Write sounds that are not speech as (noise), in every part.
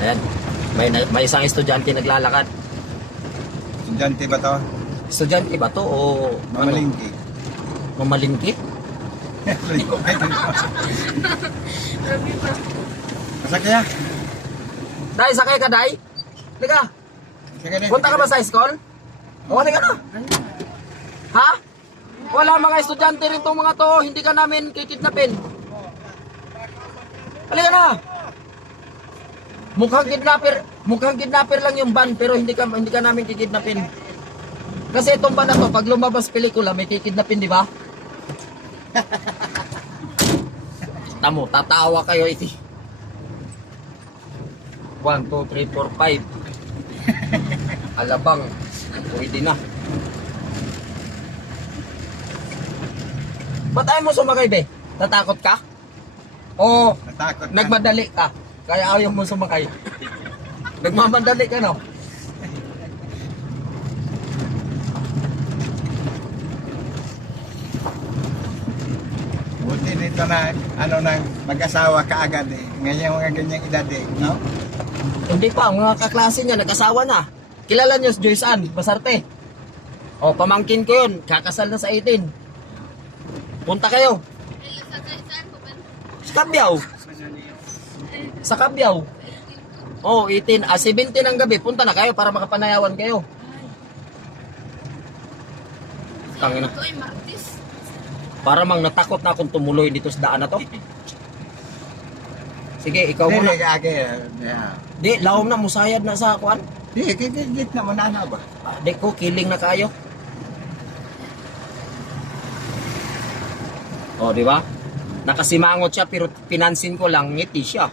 Ayan. May, may isang estudyante naglalakad. Estudyante ba to? Estudyante ba to o Mamalingki. Ano, mamalingki? Masakya? Day, sakay ka, Day? Liga, punta ka ba sa school? O, halika na. Ha? Wala mga estudyante rin tong mga to. Hindi ka namin kikidnapin. Halika na. Mukhang kidnapper, mukhang kidnapper lang yung van pero hindi ka hindi ka namin kikidnapin. Kasi itong van na to, pag lumabas pelikula, may kikidnapin, di ba? (laughs) Tamo, tatawa kayo iti. 1, 2, 3, 4, 5. Alabang, pwede na. Ba't ayaw mo sumakay, be? Natakot ka? O Natakot ka. nagmadali ka? Kaya ayaw mo sumakay. Nagmamadali ka, no? Buti nito na, ano nang mag-asawa ka agad eh. Ngayon mga ganyang edad eh, no? Hindi pa, ang mga kaklase niya, nag-asawa na. Kilala niyo si Joyce Ann, Basarte. O, pamangkin ko yun, kakasal na sa 18. Punta kayo. Sa Kabyaw. Sa Kabyaw. Oh, 18, ah, 17 ng gabi, punta na kayo para makapanayawan kayo. Ay Martis. Para mang natakot na akong tumuloy dito sa daan na to. Sige, ikaw Hindi, muna. hindi, ake, yeah. Di, lawom na, musayad na sa kuan. Di, kikigit na mo na na ba? Ah, Di ko, kiling na kayo. O, di ba? Nakasimangot siya pero pinansin ko lang, ngiti siya.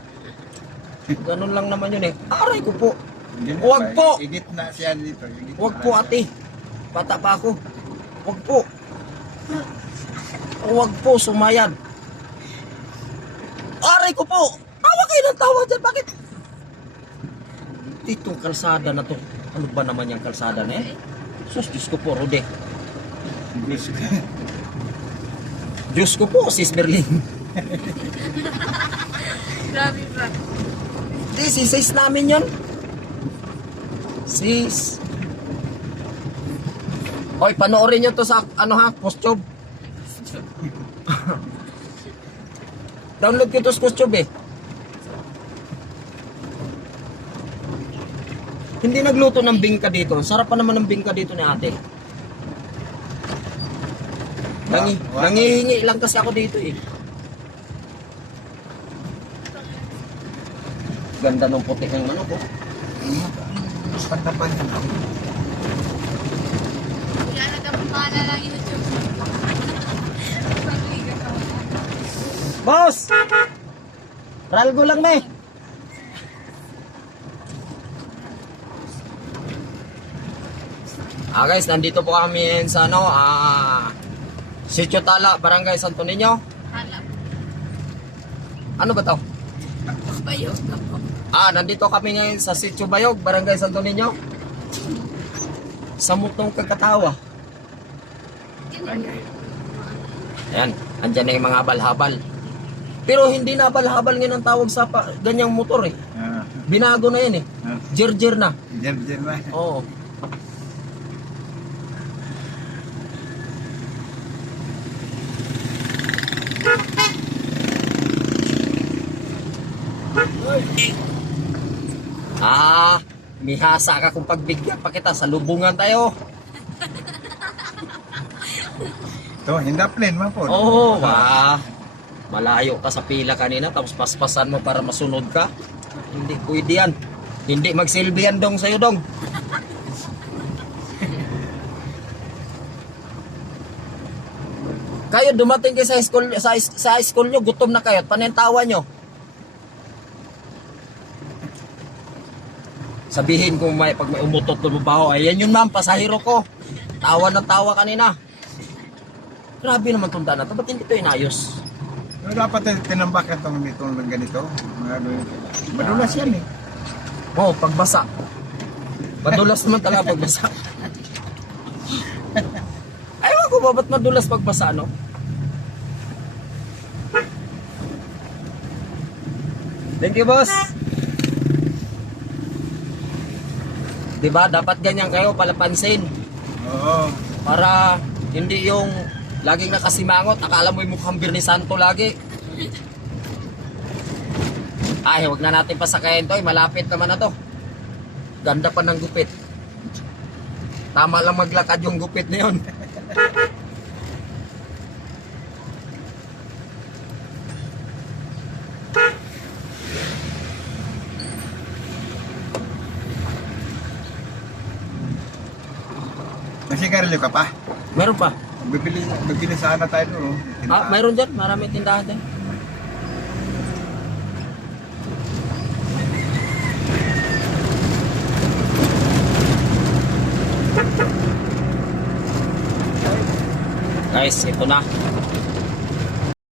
Ganun lang naman yun eh. Aray ko po. Huwag po. Igit na siya dito. Huwag po ate. Bata pa ako. Huwag po. Huwag po sumayad. Aray ko po. Tawa kayo ng tawa dyan. Bakit? Itong kalsada na to. Ano ba naman yung kalsada na yan? Sus, Diyos ko po, Rude. Ko. Diyos ko po, Sis Berlin. Grabe ba? Di, si sis namin yon. Sis. Hoy, panoorin nyo to sa, ano ha, postjob. (laughs) Download ko to sa postjob eh. Hindi nagluto ng bingka dito. Sarap pa naman ng bingka dito ni ate. Nangi, nangihingi lang kasi ako dito eh. Ganda ng puti ng manok oh. Pagtapan na ako. Kaya nagkapunta lang YouTube. Pagliga ka. Boss! Ralgo lang na eh. Ah guys, nandito po kami sa ano, ah, Sitio Tala, Barangay Santo Niño. Hala. Ano ba to? Bayo ka po. Ah, nandito kami ngayon sa Sitio Bayog, Barangay Santo Niño. Sa mutong kagkatawa. Ayan, andyan na yung mga habal-habal. Pero hindi na habal-habal ngayon ang tawag sa pa, ganyang motor eh. Ah, Binago na yan eh. ah. Jer-jer na. Jam na. Oo. Ah, mihasa ka kung pagbigyan pa kita sa lubungan tayo. Ito, hindaplin mo po. Oo, ah. Malayo ka sa pila kanina tapos paspasan mo para masunod ka. Hindi pwede yan. Hindi magsilbi yan dong sa'yo dong. (laughs) kayo dumating kayo sa school sa, sa school nyo, gutom na kayo, panintawa nyo. Sabihin kung may pag may umutot lumabaho, ayan yun ma'am, pasahero ko. Tawa ng tawa kanina. Grabe naman tong daan na to. Ba't hindi ito inayos? Pero dapat eh, tinambak itong itong ganito. Mga. Madulas yan eh. Oh, pagbasa. Madulas naman talaga pagbasa. (laughs) Ayaw ko ba ba't madulas pagbasa, no? Thank you, boss. 'Di ba? Dapat ganyan kayo palapansin Oo. para hindi yung laging nakasimangot, akala mo yung mukhang Birni Santo lagi. Ay, wag na natin pasakayin to, eh. malapit naman na to. Ganda pa ng gupit. Tama lang maglakad yung gupit na yun. (laughs) Nasigarilyo ka pa? Meron pa. Bibili, bibili sana tayo oh. Ah, mayroon dyan. Maraming tindahan dyan. Guys, ito na.